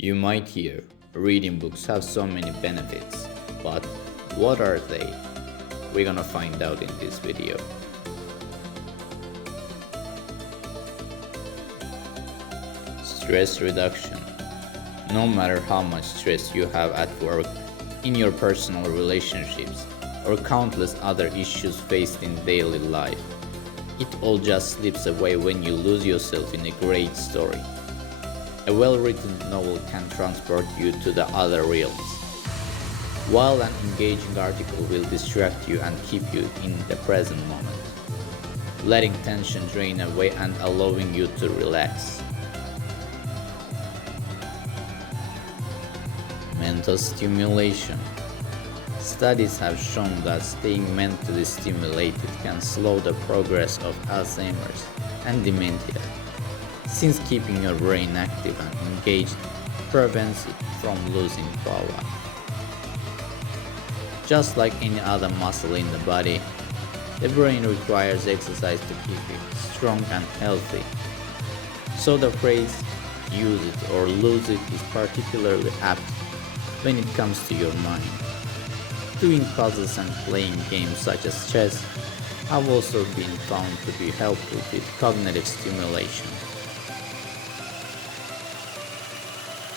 You might hear reading books have so many benefits, but what are they? We're gonna find out in this video. Stress reduction. No matter how much stress you have at work, in your personal relationships, or countless other issues faced in daily life, it all just slips away when you lose yourself in a great story. A well-written novel can transport you to the other realms, while an engaging article will distract you and keep you in the present moment, letting tension drain away and allowing you to relax. Mental stimulation. Studies have shown that staying mentally stimulated can slow the progress of Alzheimer's and dementia, since keeping your brain active and engaged prevents it from losing power. Just like any other muscle in the body, the brain requires exercise to keep it strong and healthy. So the phrase "use it or lose it" is particularly apt when it comes to your mind. Doing puzzles and playing games such as chess have also been found to be helpful with cognitive stimulation.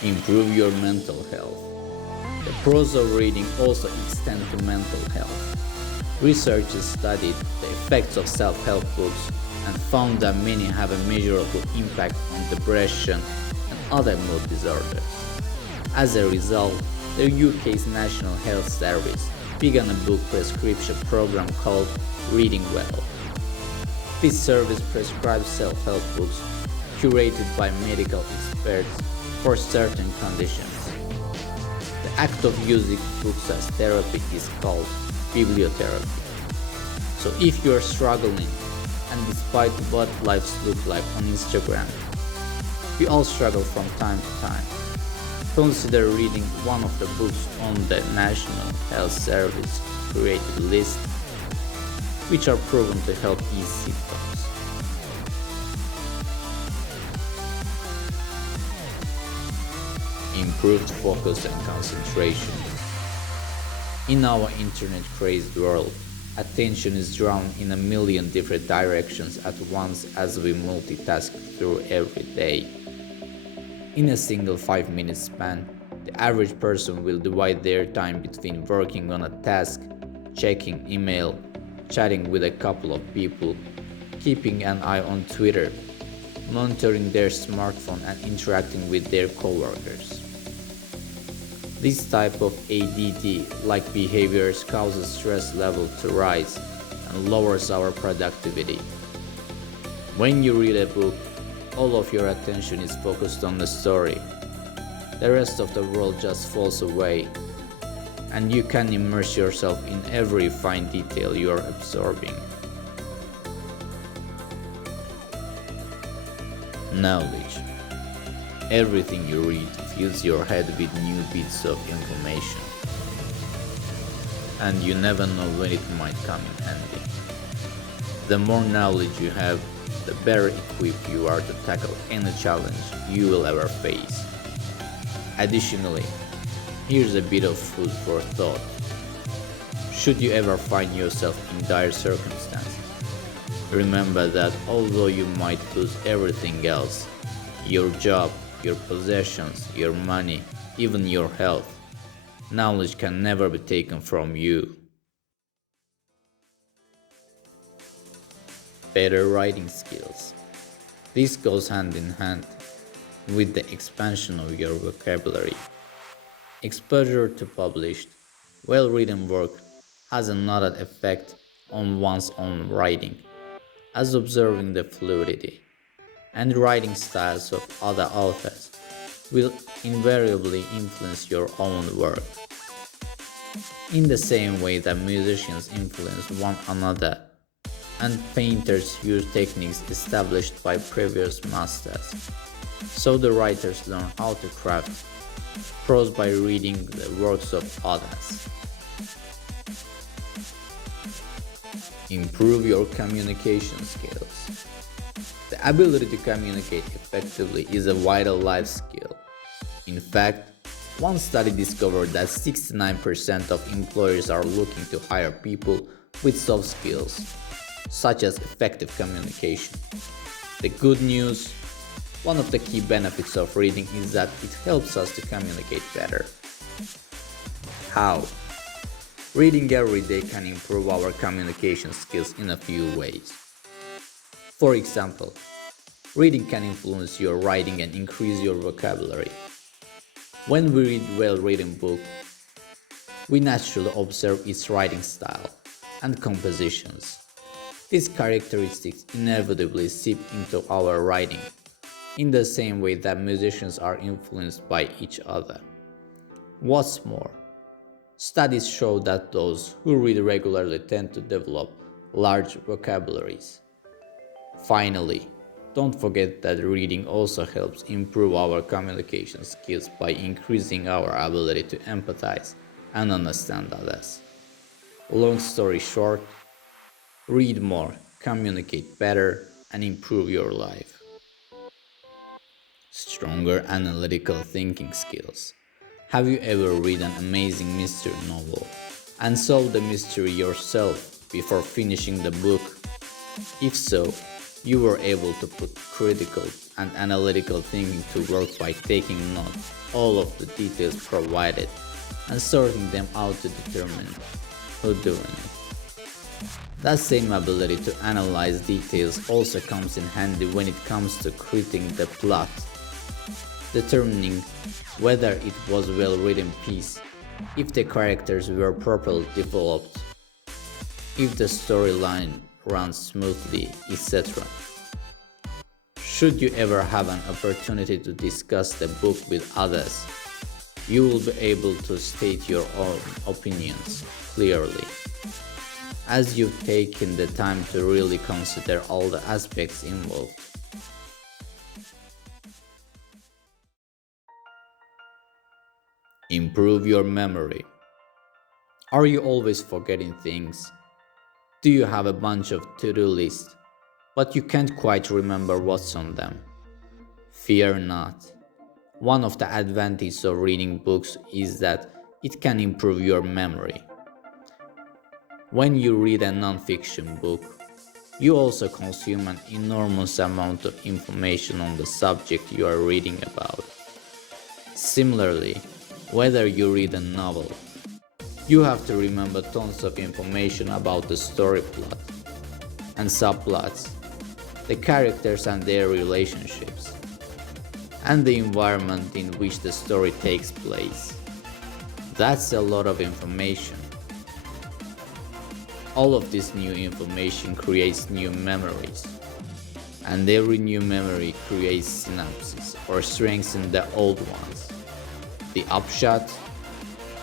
Improve your mental health. The pros of reading also extend to mental health. Researchers studied the effects of self-help books and found that many have a measurable impact on depression and other mood disorders. As a result, the UK's National Health Service began a book prescription program called Reading Well. This service prescribes self-help books curated by medical experts for certain conditions. The act of using books as therapy is called bibliotherapy. So if you're struggling, and despite what lives look like on Instagram, we all struggle from time to time, consider reading one of the books on the National Health Service curated list, which are proven to help ease symptoms. Improved focus and concentration. In our internet-crazed world, attention is drawn in a million different directions at once as we multitask through every day. In a single 5-minute span, the average person will divide their time between working on a task, checking email, chatting with a couple of people, keeping an eye on Twitter, monitoring their smartphone and interacting with their coworkers. This type of ADD-like behaviors causes stress level to rise and lowers our productivity. When you read a book, all of your attention is focused on the story. The rest of the world just falls away, and you can immerse yourself in every fine detail you are absorbing. Knowledge. Everything you read fills your head with new bits of information, and you never know when it might come in handy. The more knowledge you have, the better equipped you are to tackle any challenge you will ever face. Additionally, here's a bit of food for thought. Should you ever find yourself in dire circumstances, remember that although you might lose everything else, your job, your possessions, your money, even your health, knowledge can never be taken from you. Better writing skills. This goes hand in hand with the expansion of your vocabulary. Exposure to published, well-written work has another effect on one's own writing, as observing the fluidity and writing styles of other authors will invariably influence your own work. In the same way that musicians influence one another and painters use techniques established by previous masters, so the writers learn how to craft prose by reading the works of others. Improve your communication skills. The ability to communicate effectively is a vital life skill. In fact, one study discovered that 69% of employers are looking to hire people with soft skills, such as effective communication. The good news: one of the key benefits of reading is that it helps us to communicate better. How? Reading every day can improve our communication skills in a few ways. For example, reading can influence your writing and increase your vocabulary. When we read well-written book, we naturally observe its writing style and compositions. These characteristics inevitably seep into our writing, in the same way that musicians are influenced by each other. What's more, studies show that those who read regularly tend to develop large vocabularies. Finally, don't forget that reading also helps improve our communication skills by increasing our ability to empathize and understand others. Long story short, read more, communicate better, and improve your life. Stronger analytical thinking skills. Have you ever read an amazing mystery novel and solved the mystery yourself before finishing the book? If so, you were able to put critical and analytical thinking to work by taking note all of the details provided and sorting them out to determine who's doing it. That same ability to analyze details also comes in handy when it comes to critiquing the plot, determining whether it was a well-written piece, if the characters were properly developed, if the storyline runs smoothly, etc. Should you ever have an opportunity to discuss the book with others, you will be able to state your own opinions clearly, as you've taken the time to really consider all the aspects involved. Improve your memory. Are you always forgetting things? Do you have a bunch of to-do lists, but you can't quite remember what's on them? Fear not. One of the advantages of reading books is that it can improve your memory. When you read a non-fiction book, you also consume an enormous amount of information on the subject you are reading about. Similarly, whether you read a novel, you have to remember tons of information about the story plot and subplots, the characters and their relationships, and the environment in which the story takes place. That's a lot of information. All of this new information creates new memories, and every new memory creates synapses or strengthens the old ones. The upshot: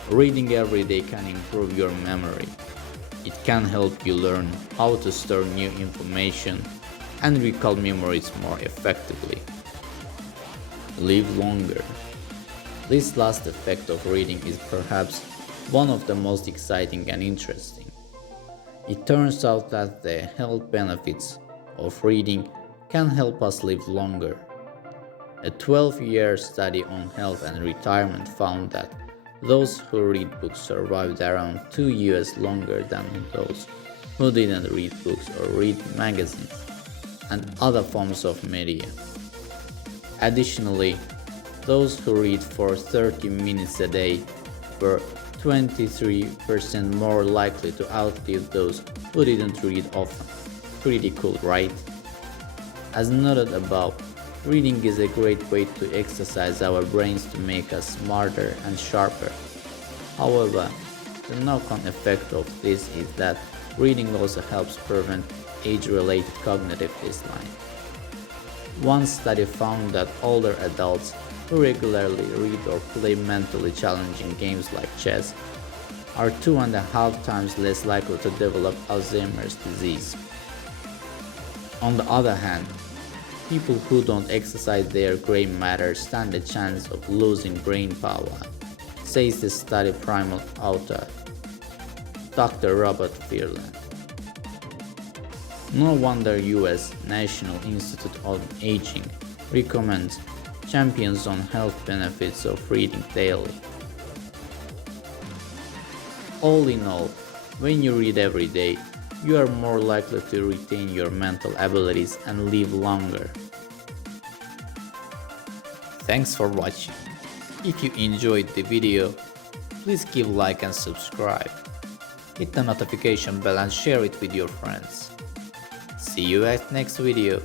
reading every day can improve your memory. It can help you learn how to store new information and recall memories more effectively. Live longer. This last effect of reading is perhaps one of the most exciting and interesting. It turns out that the health benefits of reading can help us live longer. A 12-year study on health and retirement found that those who read books survived around 2 years longer than those who didn't read books or read magazines and other forms of media. Additionally, those who read for 30 minutes a day were 23% more likely to outlive those who didn't read often. Pretty cool, right? As noted above, reading is a great way to exercise our brains to make us smarter and sharper. However, the knock-on effect of this is that reading also helps prevent age-related cognitive decline. One study found that older adults who regularly read or play mentally challenging games like chess are 2.5 times less likely to develop Alzheimer's disease. On the other hand, people who don't exercise their gray matter stand a chance of losing brain power, says the study primal author, Dr. Robert Fierland. No wonder US National Institute on Aging recommends champions on health benefits of reading daily. All in all, when you read every day, you are more likely to retain your mental abilities and live longer. Thanks for watching. If you enjoyed the video, please give like and subscribe. Hit the notification bell and share it with your friends. See you at next video.